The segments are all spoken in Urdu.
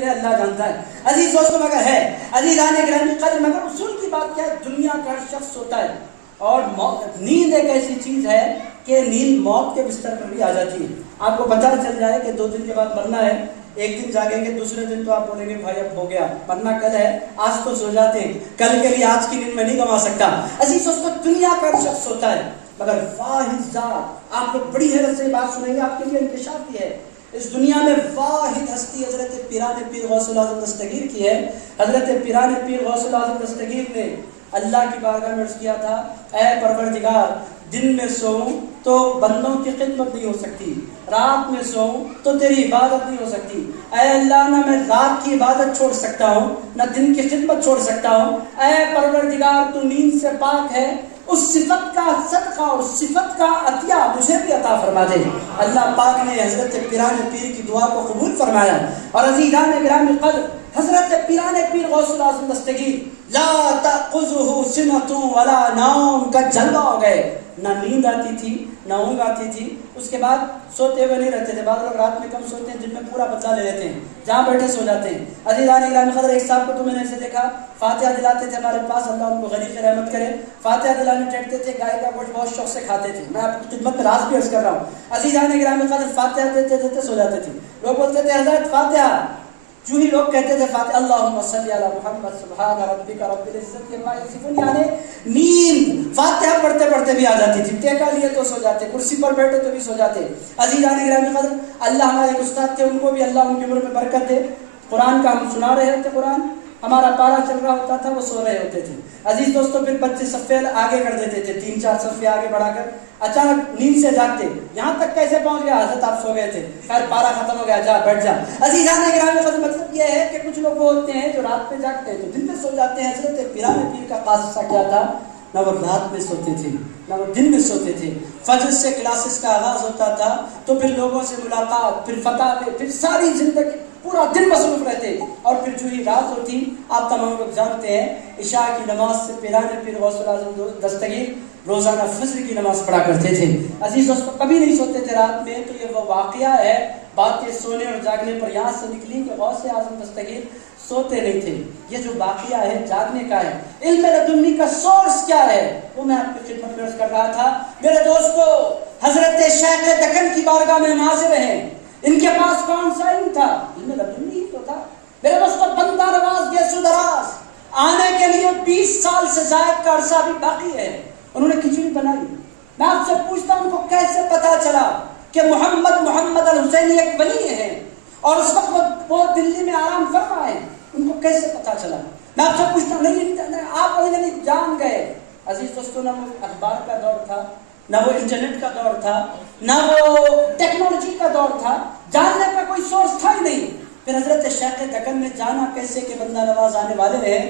نہیں رہے اللہ جانتا ہے. عزیز دوستوں مگر ہے عزیزان گرامی قدر مگر اصول کی بات کیا ہے, دنیا کا ہر شخص ہوتا ہے اور نیند ایک ایسی چیز ہے کہ نیند موت کے بستر پر بھی آ جاتی ہے. آپ کو پتہ چل جائے کہ 2 دن کے بعد مرنا ہے, ایک دن جاگیں گے, دوسرے دن تو آپ بولیں گے بھائی اب ہو گیا, مرنا کل ہے, آج تو سو جاتے ہیں, کل کے لیے آج کی نیند میں نہیں گنوا سکتا. عزیز دوستوں دنیا کا ہر شخص ہوتا ہے مگر واحد ذات, آپ لوگ بڑی حیرت سے بات سنیں گے, آپ کے لیے انکشاف بھی ہے, اس دنیا میں واحد ہستی حضرت پیران پیر غوث العظم دستگیر کی ہے. حضرت پیران پیر غوث العظم دستگیر نے اللہ کی بارگاہ میں عرض کیا تھا, اے پروردگار دن میں سوؤں تو بندوں کی خدمت نہیں ہو سکتی, رات میں سوؤں تو تیری عبادت نہیں ہو سکتی. اے اللہ نہ میں رات کی عبادت چھوڑ سکتا ہوں نہ دن کی خدمت چھوڑ سکتا ہوں. اے پروردگار تو نیند سے پاک ہے, اس صفت کا صدقہ اور صفت کا عطیہ مجھے بھی عطا فرما دے. اللہ پاک نے حضرت پیران پیر کی دعا کو قبول فرمایا. اور عزیزان گرامی قدر حضرت پیران پیر غوث العظم دستگیر لا تأخذہ سنۃ ولا نوم کا جلوہ ہو گئے, نہ نیند آتی تھی نہ اونگ آتی تھی. اس کے بعد سوتے ہوئے نہیں رہتے تھے, بعض لوگ رات میں کم سوتے ہیں, دن میں پورا بدلہ لے لیتے ہیں, جہاں بیٹھے سو جاتے ہیں. عزیزان گرامی قدر ایک صاحب کو تو میں نے ایسے دیکھا, فاتحہ دلاتے تھے ہمارے پاس, اللہ ان کو غنی سے رحمت کرے, فاتحہ دلانے ٹھہرتے تھے, گائے کا گوشت بہت شوق سے کھاتے تھے. میں آپ کی خدمت میں راز بھی عرض کر رہا ہوں. عزیزان گرامی قدر فاتحہ دیتے دیتے سو جاتے تھے. لوگ بولتے تھے حضرت فاتحہ, جو ہی لوگ کہتے تھے فاتحہ اللہم صلی علی محمد سبحان ربک رب العزت عما یصفون, یعنی نیند فاتحہ پڑھتے پڑھتے بھی آ جاتی تھی. ٹیکا لیے تو سو جاتے, کرسی پر بیٹھے تو بھی سو جاتے. عزیزان گرامی قدر اللہ ہمارے ایک استاد تھے, ان کو بھی اللہ ان کی عمر میں برکت دے. قرآن کا ہم سنا رہے ہوتے, قرآن ہمارا پارا چل رہا ہوتا تھا, وہ سو رہے ہوتے تھے. عزیز دوستوں پھر بچے صفے آگے کر دیتے تھے, 3-4 صفے آگے بڑھا کر, اچانک نیند سے جاگتے, یہاں تک کیسے پہنچ گیا حضرت آپ سو گئے تھے, خیر پارا ختم ہو گیا, جا بیٹھ جا. عزیزان گرامی قدر مطلب یہ ہے کہ کچھ لوگ وہ ہوتے ہیں جو رات میں جاگتے ہیں تو دن میں سو جاتے ہیں. حضرت پیران پیر کا خاصہ کیا تھا, نہ وہ رات میں سوتے تھے نہ وہ دن میں سوتے تھے. فجر سے کلاسز کا آغاز ہوتا تھا تو پھر لوگوں سے ملاقات, پھر فتح, پھر ساری زندگی پورا دن مصروف رہتے, اور پھر جو ہی رات ہوتی, آپ تمام لوگ جانتے ہیں عشاء کی نماز سے پیران پیر غوث العظم دستگیر روزانہ فجر کی نماز پڑھا کرتے تھے. عزیز دوستوں کبھی نہیں سوتے تھے رات میں. تو یہ وہ واقعہ ہے, باتیں سونے اور جاگنے پر یہاں سے نکلی کہ غوث اعظم دستگیر سوتے نہیں تھے. یہ جو واقعہ ہے جاگنے کا ہے. علم لدنی کا سورس کیا ہے وہ میں آپ کی خدمت میں عرض کر رہا تھا. میرے دوستو حضرت شیخ دکن کی بارگاہ میں حاضر ہیں, ان کے پاس کون سا علم تھا, علم لدنی ہی تو تھا. میرے دوستو بندہ نواز گیسو دراز آنے کے لیے 20 سال سے زائد کا عرصہ بھی باقی ہے. انہوں نے کھچڑی بنائی. میں آپ سے پوچھتا ہوں ان کو کیسے پتا چلا کہ محمد الحسینی ایک ولی ہیں اور اس وقت وہ دلی میں آرام فرما ہے, ان کو کیسے پتا چلا؟ میں آپ سے پوچھتا ہوں. نہیں آپ نہیں جان گئے. عزیز دوستوں نہ وہ اخبار کا دور تھا, نہ وہ انٹرنیٹ کا دور تھا, نہ وہ ٹیکنالوجی کا دور تھا, جاننے کا کوئی سورس تھا ہی نہیں. پھر حضرت شیخ دکن نے جانا کیسے کہ بندہ نواز آنے والے ہیں,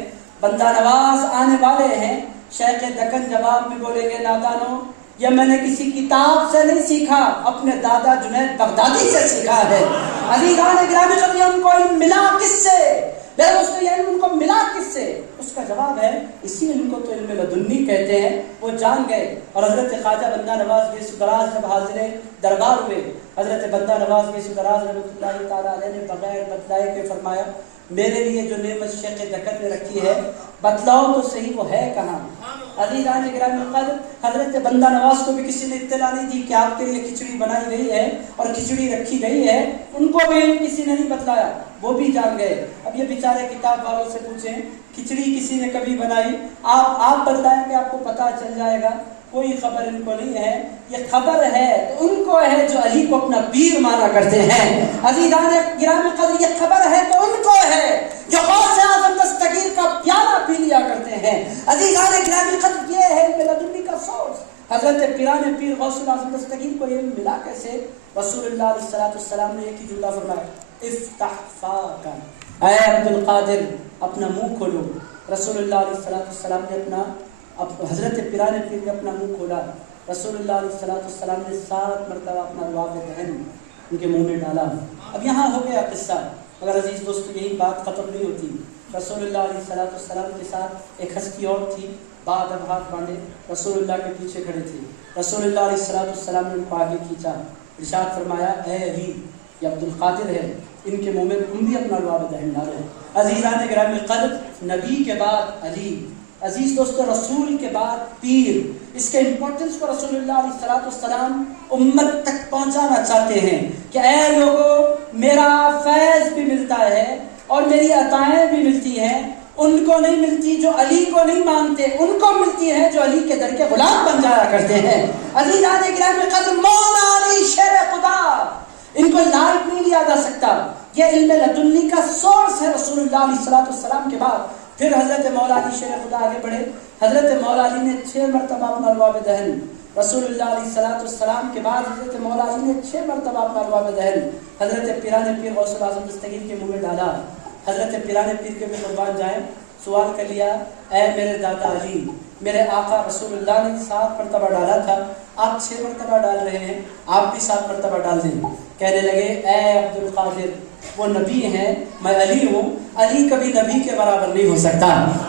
بندہ نواز آنے والے ہیں. شیخ دکن جواب میں بولیں گے, نادانو یہ میں نے کسی کتاب سے نہیں سیکھا, اپنے دادا جنید بغدادی سے سیکھا ہے. عزیزان گرامی قدر ان کو علم ملا کس سے, اس کو یہ علم ان کو ملا کس سے؟ اس کا جواب ہے اسی علم کو تو علم لدنی کہتے ہیں. وہ جان گئے. اور حضرت خواجہ بندہ نواز گیسو دراز جب حاضر دربار ہوئے, حضرت بندہ نواز گیسو دراز رحمۃ اللہ تعالیٰ علیہ نے بغیر بتلائے کے فرمایا, میرے لیے جو نعمت شیخ دکن نے رکھی ہے بتلاؤ تو صحیح وہ ہے کہاں. عزیزان گرامی قدر حضرت بندہ نواز کو بھی کسی نے اطلاع نہیں دی کہ آپ کے لیے کھچڑی بنائی گئی ہے اور کھچڑی رکھی گئی ہے. ان کو بھی کسی نے نہیں بتلایا, وہ بھی جان گئے. اب یہ بیچارے کتاب والوں سے پوچھیں کھچڑی کسی نے کبھی بنائی, آپ بتلائیں کہ آپ کو پتہ چل جائے گا. کوئی خبر ان کو نہیں ہے. یہ خبر ہے تو ان کو ہے جو علی کو اپنا پیر مانا کرتے ہیں. عزیزان گرامی قدر یہ خبر ہے تو ان کو ہے جو غوث اعظم دستگیر کا پیالہ پی لیا کرتے ہیں. عزیزان گرامی قدر یہ ہے علم لدنی کا سورس. حضرت پیران پیر غوث اعظم دستگیر کو علم ملا کیسے؟ رسول اللہ علیہ السلام نے ایک ہی جملہ فرمایا, افتح فاک, اے عبد القادر اپنا منہ کھولو. رسول اللہ علیہ السلام نے حضرت پیران پیر نے اپنا منہ کھولا. رسول اللہ علیہ السلام نے 7 مرتبہ اپنا لعاب دہن ان کے منہ میں ڈالا. اب یہاں ہو گیا قصہ, مگر عزیز دوستو یہی بات ختم نہیں ہوتی. رسول اللہ علیہ السلام کے ساتھ ایک ہستی اور تھی, بعد اب ہاتھ باندھے رسول اللہ کے پیچھے کھڑے تھے. رسول اللہ علیہ السلام نے ان کو آگے کھینچا, ارشاد فرمایا, اے علی یہ عبد القادر ہے, ان کے منہ میں تم بھی اپنا لعاب دہن ڈالو۔ عزیزان گرامی قدر، نبی کے بعد علی، عزیز دوستو رسول کے بعد پیر، اس کے امپورٹنس کو رسول اللہ علیہ السلام امت تک پہنچانا چاہتے ہیں کہ اے لوگو، میرا فیض بھی ملتا ہے اور میری عطائیں بھی ملتی ہیں، ان کو نہیں ملتی جو علی کو نہیں مانتے، ان کو ملتی ہے جو علی کے در کے غلام بن جایا کرتے ہیں۔ عزیزان گرامی قدر، مولا علی شیر خدا، ان کو لائٹ نہیں لیا جا سکتا، یہ علم لدنی کا سورس ہے رسول اللہ علیہ السلام کے بعد۔ پھر حضرت مولا علی شیر خدا آگے بڑھے، حضرت مولا علی نے 6 مرتبہ اپنا لعاب دہن، رسول اللہ علیہ السلام کے بعد حضرت مولا علی نے 6 مرتبہ اپنا لعاب دہن حضرت پیران پیر غوث الاعظم دستگیر کے منہ میں ڈالا۔ حضرت پیران پیر کے بھی قربان جائیں، سوال کر لیا، اے میرے دادا علی، میرے آقا رسول اللہ نے 7 مرتبہ ڈالا تھا، آپ 6 مرتبہ ڈال رہے ہیں، آپ بھی 7 مرتبہ ڈال دیں۔ کہنے لگے، اے عبد القادر، وہ نبی ہیں، میں علی ہوں، علی کبھی نبی کے برابر نہیں ہو سکتا۔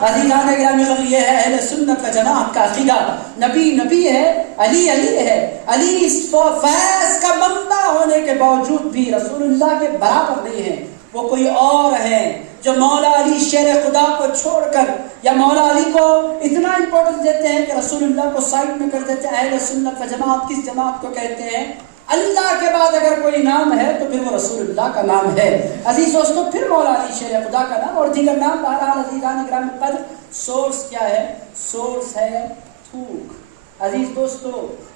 عزیزان گرامی قدر، یہ ہے اہل سنت و جماعت کا عقیدہ، نبی نبی ہے، علی علی ہے، علی اس فیض کا منبع ہونے کے باوجود بھی رسول اللہ کے برابر نہیں ہے، وہ کوئی اور ہے جو مولا علی شیر خدا کو چھوڑ کر یا مولا علی کو اتنا امپورٹنس دیتے ہیں کہ رسول اللہ کو سائڈ میں کر دیتے ہیں۔ اہل سنت و جماعت کس جماعت کو کہتے ہیں؟ اللہ کے بعد اگر کوئی نام ہے تو پھر وہ رسول اللہ کا نام ہے۔ عزیز دوستو، پھر مولا علی شیر خدا کا نام اور دیگر نام، بہرحال عزیزان گرامی قدر، سورس کیا ہے؟ سورس ہے تھوک۔ عزیز دوستو،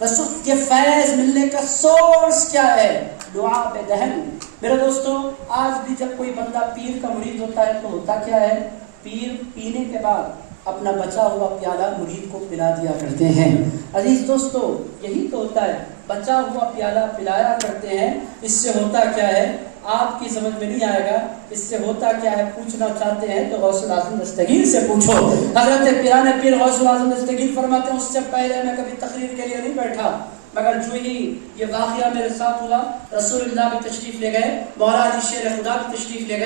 رسول کے فیض ملنے کا سورس کیا ہے؟ لعاب دہن۔ میرے دوستو، آج بھی جب کوئی بندہ پیر کا مرید ہوتا ہے تو ہوتا کیا ہے؟ پیر پینے کے بعد اپنا بچا ہوا پیالہ مرید کو پلا دیا کرتے ہیں۔ عزیز دوستو، یہی تو ہوتا ہے، بچا ہوا پیالہ پلایا کرتے ہیں۔ اس سے ہوتا کیا ہے آپ کی سمجھ میں نہیں آئے گا، اس سے ہوتا کیا ہے پوچھنا چاہتے ہیں تو غوث الاعظم دستگیر سے پوچھو۔ حضرت پیران پیر غوث الاعظم دستگیر فرماتے ہیں، اس سے پہلے میں کبھی تقریر کے لیے نہیں بیٹھا، مگر جو ہی یہ واقعہ میرے ساتھ ہوا، رسول اللہ بھی تشریف لے گئے، مولا علی شیر خدا بھی تشریف لے گئے۔